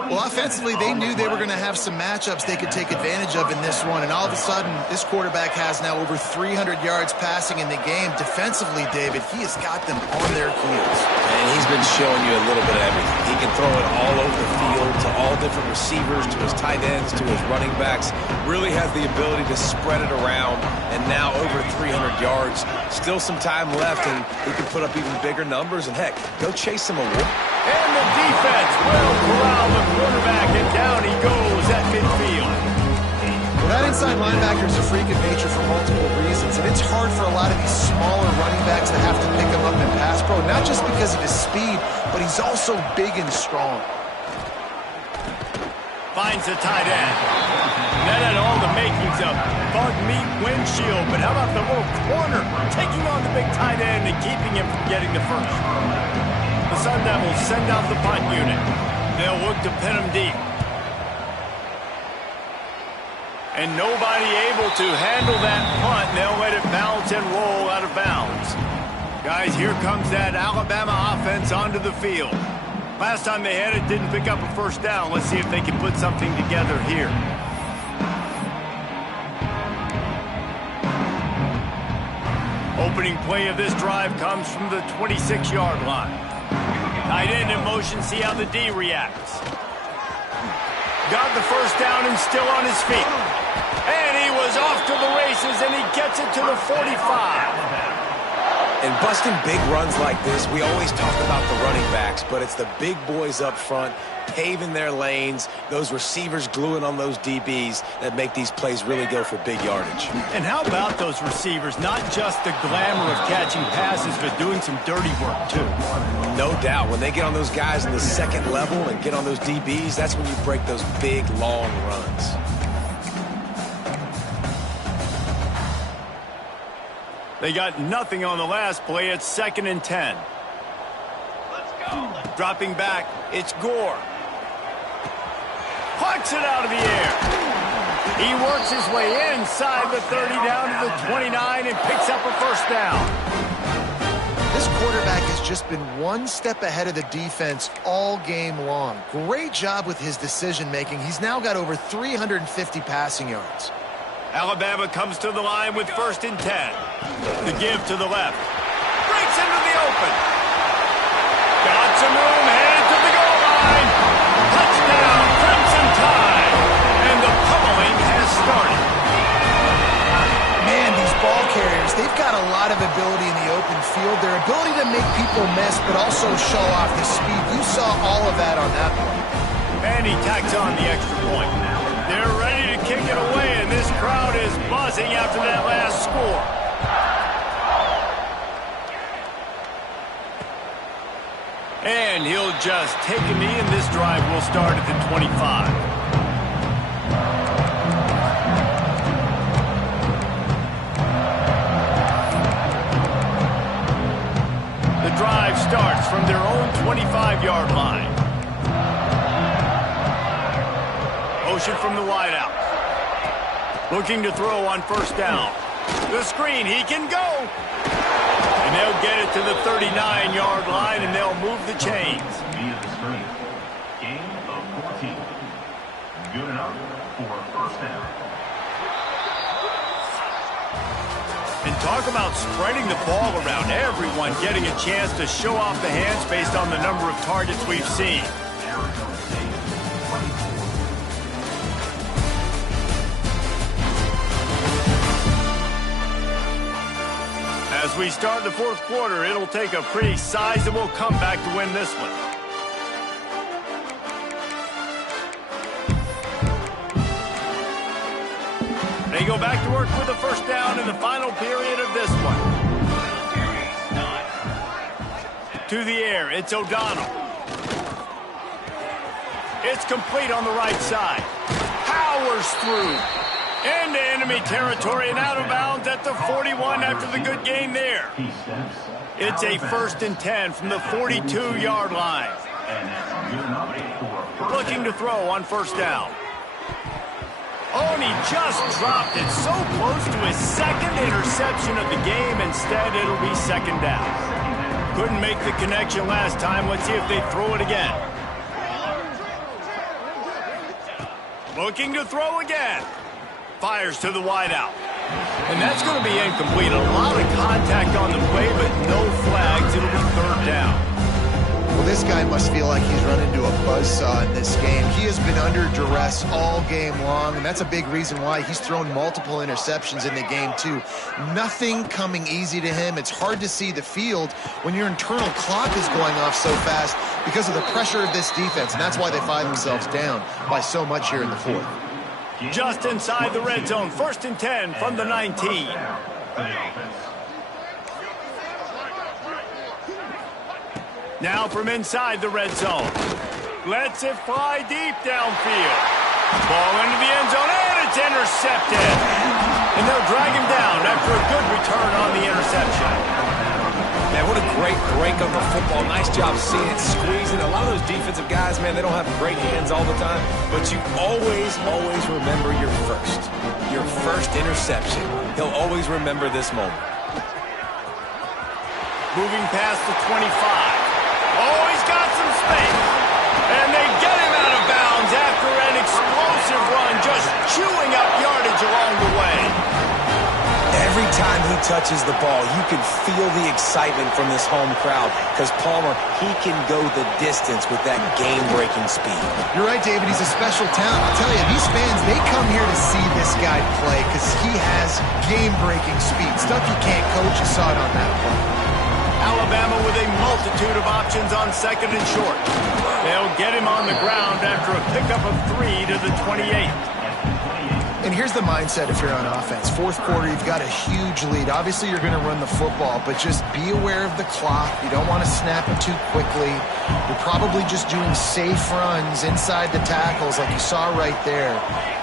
Well, offensively, they knew they were going to have some matchups they could take advantage of in this one, and all of a sudden, this quarterback has now over 300 yards passing in the game. Defensively, David, he has got them on their heels. And he's been showing you a little bit of everything. He can throw it all over the field to all different receivers, to his tight ends, to his running backs. Really has the ability to spread it around, and now over 300 yards. Still some time left, and he can put up even bigger numbers, and heck, go chase some award. And the defense will corral the quarterback, and down he goes at midfield. Well, that inside linebacker is a freak of nature for multiple reasons, and it's hard for a lot of these smaller running backs to have to pick him up in pass pro, not just because of his speed, but he's also big and strong. Finds the tight end. That had all the makings of bug meat windshield, but how about the little corner taking on the big tight end and keeping him from getting the first? The Sun Devils send out the punt unit. They'll look to pin him deep. And nobody able to handle that punt. They'll let it bounce and roll out of bounds. Guys, here comes that Alabama offense onto the field. Last time they had it, didn't pick up a first down. Let's see if they can put something together here. opening play of this drive comes from the 26-yard line. Tight end in motion, see how the D reacts. Got the first down and still on his feet. And he was off to the races, and he gets it to the 45. And busting big runs like this, we always talk about the running backs, but it's the big boys up front, paving their lanes, those receivers gluing on those DBs that make these plays really go for big yardage. And how about those receivers? Not just the glamour of catching passes, but doing some dirty work, too. No doubt. When they get on those guys in the second level and get on those DBs, that's when you break those big, long runs. They got nothing on the last play. It's 2nd and 10. Let's go. Dropping back, it's Gore. Plucks it out of the air. He works his way inside the 30 down to the 29 and picks up a first down. This quarterback has just been one step ahead of the defense all game long. Great job with his decision-making. He's now got over 350 passing yards. Alabama comes to the line with 1st and 10. The give to the left. Breaks into the open. Got some room, headed to the goal line. Touchdown, Crimson Tide. And the pummeling has started. Man, these ball carriers, they've got a lot of ability in the open field. Their ability to make people miss, but also show off the speed. You saw all of that on that play. And he tacks on the extra point. They're ready to kick it away, and this crowd is buzzing after that last score. And he'll just take a knee, and this drive will start at the 25. The drive starts from their own 25-yard line. Motion from the wideout. Looking to throw on 1st down. The screen, he can go. And they'll get it to the 39-yard line, and they'll move the chains. Via the screen. Gain of 14. Good enough for 1st down. And talk about spreading the ball around. Everyone getting a chance to show off the hands based on the number of targets we've seen. Arizona State, 24. As we start the 4th quarter, it'll take a pretty sizable comeback to win this one. They go back to work with a 1st down in the final period of this one. To the air, it's O'Donnell. It's complete on the right side. Powers through. Into enemy territory and out of bounds at the 41 after the good gain there. It's a 1st and 10 from the 42-yard line. Looking to throw on 1st down. Oh, and he just dropped it so close to his 2nd interception of the game. Instead, it'll be 2nd down. Couldn't make the connection last time. Let's see if they throw it again. Looking to throw again. Fires to the wideout. And that's going to be incomplete. A lot of contact on the play, but no flags. It'll be 3rd down. Well, this guy must feel like he's run into a buzzsaw in this game. He has been under duress all game long, and that's a big reason why he's thrown multiple interceptions in the game, too. Nothing coming easy to him. It's hard to see the field when your internal clock is going off so fast because of the pressure of this defense, and that's why they find themselves down by so much here in the 4th. Just inside the red zone, 1st and 10 from the 19. Now from inside the red zone. Lets it fly deep downfield. Ball into the end zone, and it's intercepted. And they'll drag him down after a good return on the interception. Man, what a great break on the football. Nice job seeing it, squeezing. A lot of those defensive guys, man, they don't have great hands all the time, but you always remember your first interception. He'll always remember this moment. Moving past the 25. Oh, he's got some space. And they get him out of bounds after an explosive run, just chewing up yardage along the way. Every time he touches the ball, you can feel the excitement from this home crowd because Palmer, he can go the distance with that game-breaking speed. You're right, David. He's a special talent. I'll tell you, these fans, they come here to see this guy play because he has game-breaking speed. Stuff you can't coach. You saw it on that play. Alabama with a multitude of options on second and short. They'll get him on the ground after a pickup of 3 to the 28. And here's the mindset if you're on offense. Fourth quarter, you've got a huge lead. Obviously, you're going to run the football, but just be aware of the clock. You don't want to snap it too quickly. You're probably just doing safe runs inside the tackles like you saw right there.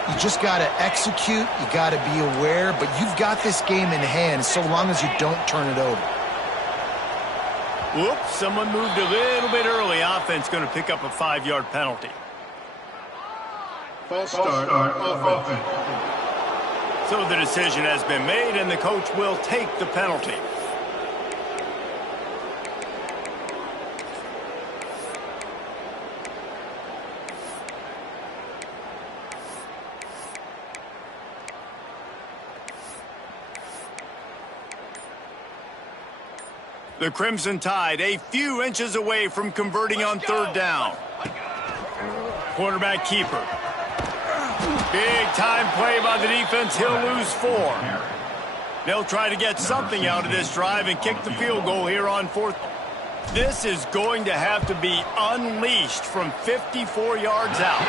You just got to execute. You got to be aware, but you've got this game in hand so long as you don't turn it over. Whoops, someone moved a little bit early. Offense going to pick up a 5-yard penalty. False start offense. So the decision has been made, and the coach will take the penalty. The Crimson Tide a few inches away from converting on third down. Quarterback keeper. Big time play by the defense. He'll lose 4. They'll try to get something out of this drive and kick the field goal here on fourth. This is going to have to be unleashed from 54 yards out.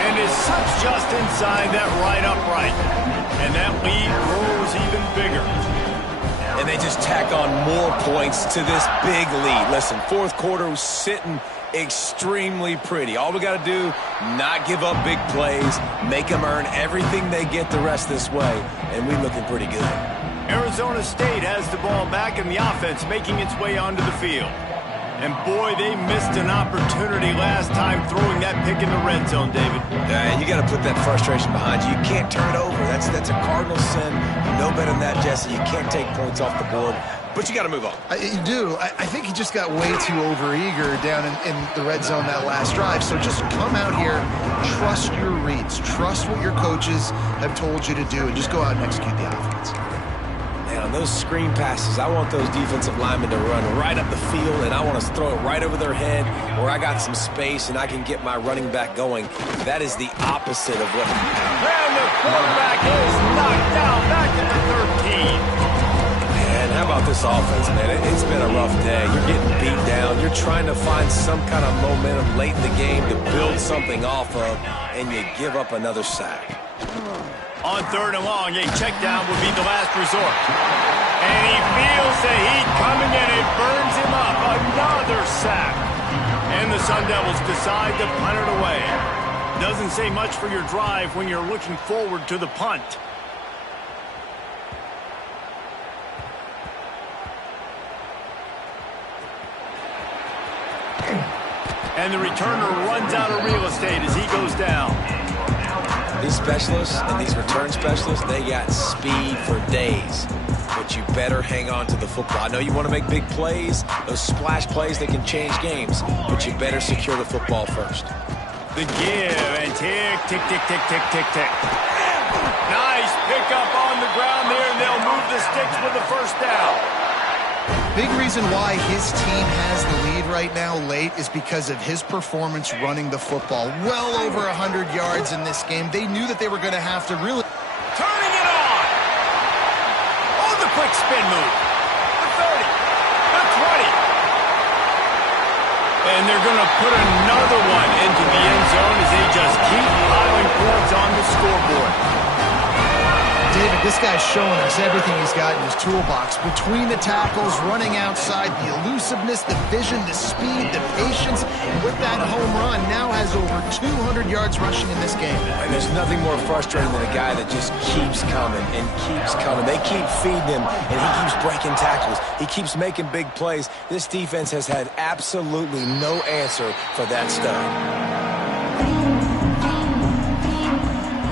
And is such just inside that right upright. And that lead grows even bigger. And they just tack on more points to this big lead. Listen, fourth quarter was sitting extremely pretty. All we got to do, not give up big plays, make them earn everything they get the rest this way, and we're looking pretty good. Arizona State has the ball back in the offense, making its way onto the field. And boy, they missed an opportunity last time throwing that pick in the red zone, David. Yeah, and you got to put that frustration behind you. You can't turn it over. That's a cardinal sin. You know better than that, Jesse. You can't take points off the board. But you got to move on. You do. I think he just got way too overeager down in the red zone that last drive. So just come out here, trust your reads, trust what your coaches have told you to do, and just go out and execute the offense. Man, on those screen passes, I want those defensive linemen to run right up the field, and I want to throw it right over their head where I got some space and I can get my running back going. That is the opposite of what... And the quarterback is knocked down back at the 13. How about this offense, man? It's been a rough day. You're getting beat down. You're trying to find some kind of momentum late in the game to build something off of, and you give up another sack. On third and long, a check down would be the last resort. And he feels the heat coming in. It burns him up. Another sack. And the Sun Devils decide to punt it away. Doesn't say much for your drive when you're looking forward to the punt. And the returner runs out of real estate as he goes down. These specialists and these return specialists, they got speed for days. But you better hang on to the football. I know you want to make big plays. Those splash plays, they can change games. But you better secure the football first. The give and tick, tick, tick, tick, tick, tick, tick. Nice pickup on the ground there, and they'll move the sticks with the first down. Big reason why his team has the lead right now late is because of his performance running the football. Well over 100 yards in this game. They knew that they were going to have to really... Turning it on! Oh, the quick spin move. The 30. The 20. And they're going to put another one into the end zone as they just keep piling points on the scoreboard. David, this guy's showing us everything he's got in his toolbox. Between the tackles, running outside, the elusiveness, the vision, the speed, the patience. And with that home run, now has over 200 yards rushing in this game. And there's nothing more frustrating than a guy that just keeps coming and keeps coming. They keep feeding him, and he keeps breaking tackles. He keeps making big plays. This defense has had absolutely no answer for that stud.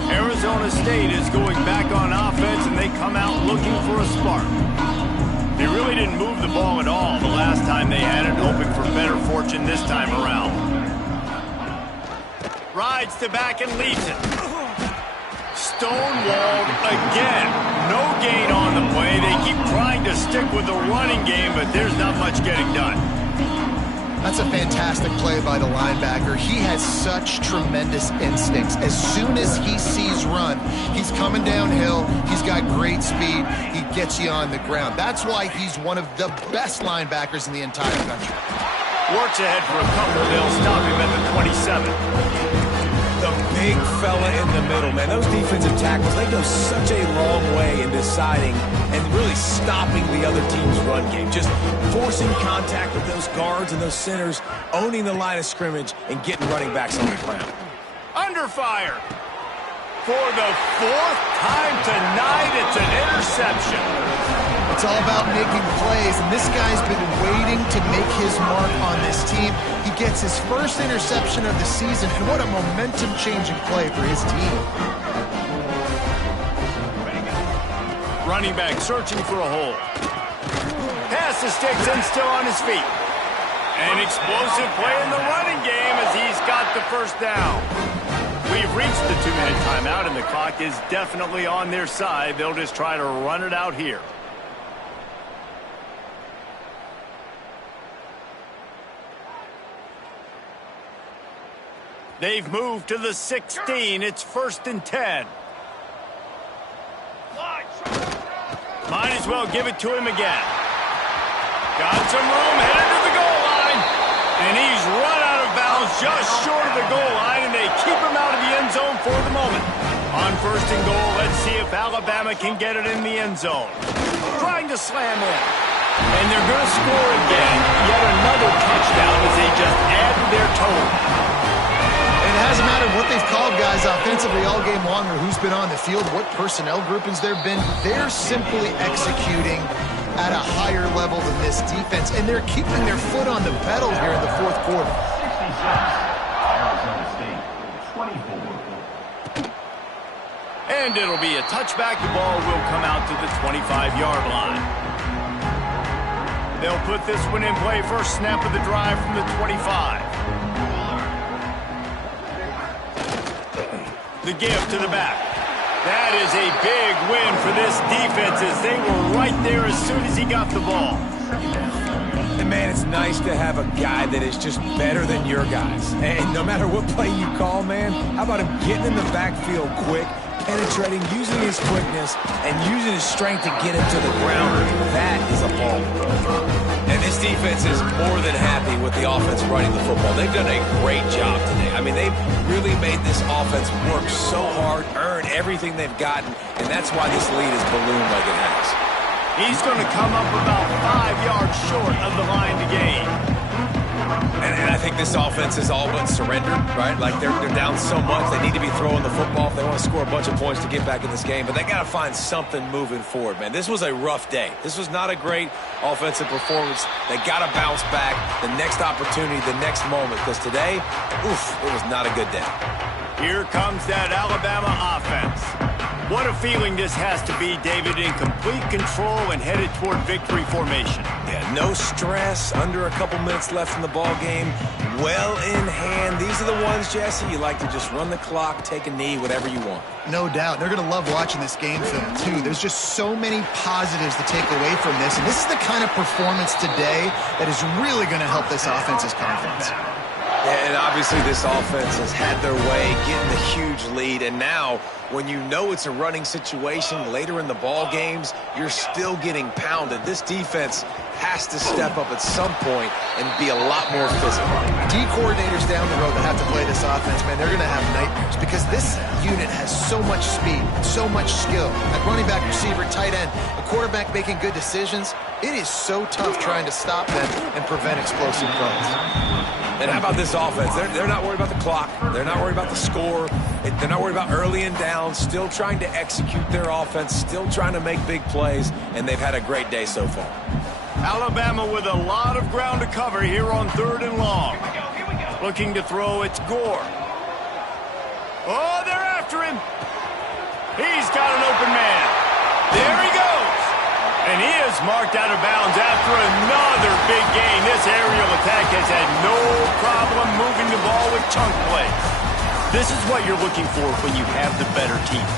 Arizona State is going back on offense, and they come out looking for a spark. They really didn't move the ball at all the last time they had it, hoping for better fortune this time around. Rides to back and leads it. stonewalled again. No gain on the play. They keep trying to stick with the running game, but there's not much getting done. That's a fantastic play by the linebacker. He has such tremendous instincts. As soon as he sees run, he's coming downhill. He's got great speed. He gets you on the ground. That's why he's one of the best linebackers in the entire country. Works ahead for a couple. They'll stop him at the 27. The big fella in the middle, man. Those defensive tackles, they go such a long way in deciding and really stopping the other team's run game. Just forcing contact with those guards and those centers, owning the line of scrimmage, and getting running backs on the ground. Under fire. For the fourth time tonight, it's an interception. It's all about making plays, and this guy's been waiting to make his mark on this team. He gets his first interception of the season, and what a momentum-changing play for his team. Running back searching for a hole. Pass to Sticks and still on his feet. An explosive play in the running game as he's got the first down. We've reached the 2-minute timeout, and the clock is definitely on their side. They'll just try to run it out here. They've moved to the 16. It's 1st and 10. Might as well give it to him again. Got some room, headed to the goal line. And he's run out of bounds just short of the goal line, and they keep him out of the end zone for the moment. On 1st and goal, let's see if Alabama can get it in the end zone. Trying to slam in. And they're going to score again. Yet another touchdown as they just add to their total. It hasn't mattered what they've called guys offensively all game long or who's been on the field, what personnel groupings there have been. They're simply executing at a higher level than this defense, and they're keeping their foot on the pedal here in the fourth quarter. 66, Arizona State, 24. And it'll be a touchback. The ball will come out to the 25-yard line. They'll put this one in play. First snap of the drive from the 25. The give to the back. That is a big win for this defense as they were right there as soon as he got the ball. And man, it's nice to have a guy that is just better than your guys. And no matter what play you call, man, how about him getting in the backfield quick, penetrating, using his quickness, and using his strength to get him to the ground. That is a ball. And this defense is more than happy with the offense running the football. They've done a great job today. I mean, they've really made this offense work so hard, earn everything they've gotten, and that's why this lead has ballooned like it has. He's going to come up about 5 yards short of the line to gain. And I think this offense is all but surrendered, right? Like they're down so much, they need to be throwing the football if they want to score a bunch of points to get back in this game. But they got to find something moving forward, man. This was a rough day. This was not a great offensive performance. They got to bounce back the next opportunity, the next moment. Because today, oof, it was not a good day. Here comes that Alabama offense. What a feeling this has to be, David, in complete control and headed toward victory formation. Yeah, no stress, under a couple minutes left in the ball game, well in hand. These are the ones, Jesse, you like to just run the clock, take a knee, whatever you want. No doubt. They're going to love watching this game film, too. There's just so many positives to take away from this, and this is the kind of performance today that is really going to help this offense's confidence. And obviously this offense has had their way, getting the huge lead, and now when you know it's a running situation later in the ball games, you're still getting pounded. This defense has to step up at some point and be a lot more physical. D coordinators down the road that have to play this offense, man, they're going to have nightmares because this unit has so much speed, so much skill. At running back, receiver, tight end, a quarterback making good decisions, it is so tough trying to stop them and prevent explosive runs. And how about this offense? They're not worried about the clock. They're not worried about the score. They're not worried about early and down. Still trying to execute their offense. Still trying to make big plays. And they've had a great day so far. Alabama with a lot of ground to cover here on 3rd and long. Looking to throw, it's Gore. Oh, they're after him. He's got an open man. There he goes. And he is marked out of bounds after another big gain. This aerial attack has had no problem moving the ball with chunk plays. This is what you're looking for when you have the better team.